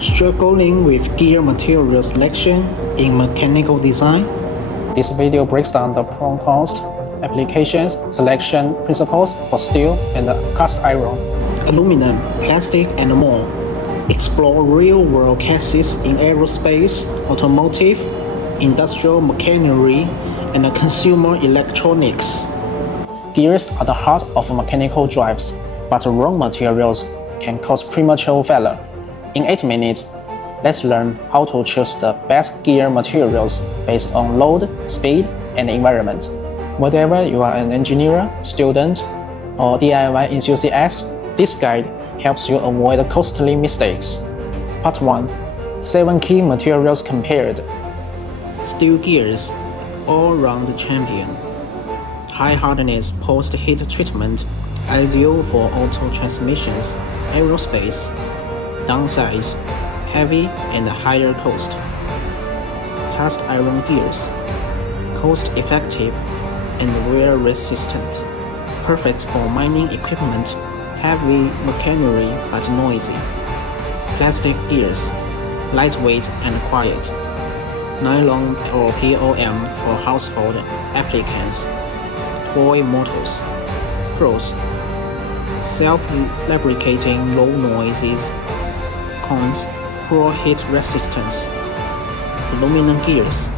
Struggling with gear material selection in mechanical design? This video breaks down the pro and cons, applications, selection principles for steel and cast iron, aluminum, plastic, and more. Explore real-world cases in aerospace, automotive, industrial machinery, and consumer electronics. Gears are the heart of mechanical drives, but wrong materials can cause premature failure. In 8 minutes, let's learn how to choose the best gear materials based on load, speed, and environment. Whether you are an engineer, student, or DIY enthusiast, this guide helps you avoid costly mistakes. Part 1. 7 key materials compared. Steel gears, all-round champion. High hardness post-heat treatment, ideal for auto transmissions, aerospace. Downsides, heavy and higher cost. Cast iron gears, cost-effective and wear-resistant. Perfect for mining equipment, heavy machinery but noisy. Plastic gears, lightweight and quiet. Nylon or POM for household applicants. Toy motors. Pros: self-lubricating, low noises. Cons: poor heat resistance. Aluminum gears,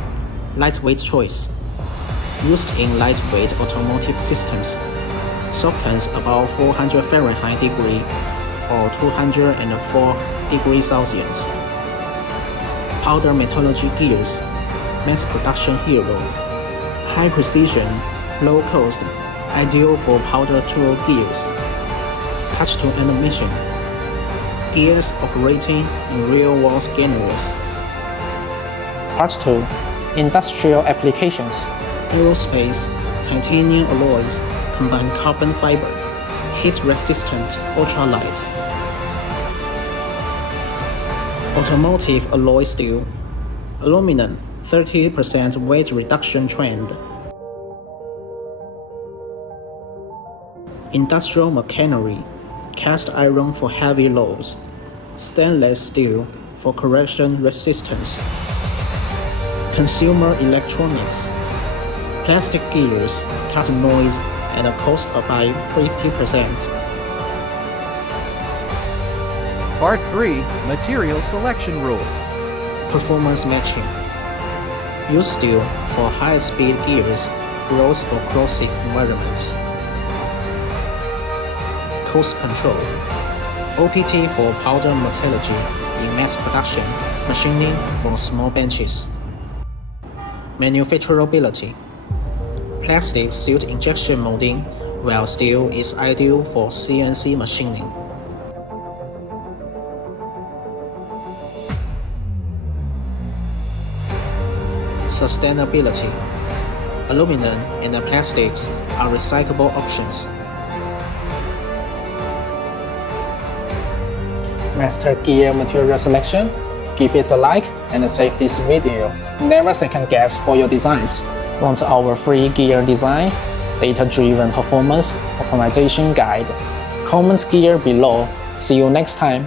lightweight choice. Used in lightweight automotive systems. Softens about 400 Fahrenheit degree or 204 degrees Celsius. Powder-metallurgy gears, mass production hero. High precision, low cost, ideal for powder tool gears. Touch-to animation. Gears operating in real-world scenarios. Part 2. Industrial applications. Aerospace, titanium alloys, combined carbon fiber, heat-resistant, ultralight. Automotive alloy steel, aluminum, 30% weight reduction trend. Industrial machinery, cast iron for heavy loads, stainless steel for corrosion resistance. Consumer electronics, plastic gears cut noise and cost by 50%. Part 3. Material Selection Rules. Performance matching. Use steel for high-speed gears, growth for corrosive environments. Cost control. OPT for powder-metallurgy in mass production, machining for small batches. Manufacturability. Plastic suit injection molding, while steel is ideal for CNC machining. Sustainability. Aluminum and plastics are recyclable options. Master gear material selection? Give it a like and save this video. Never second guess for your designs. Want our free gear design, data-driven performance optimization guide? Comment gear below. See you next time.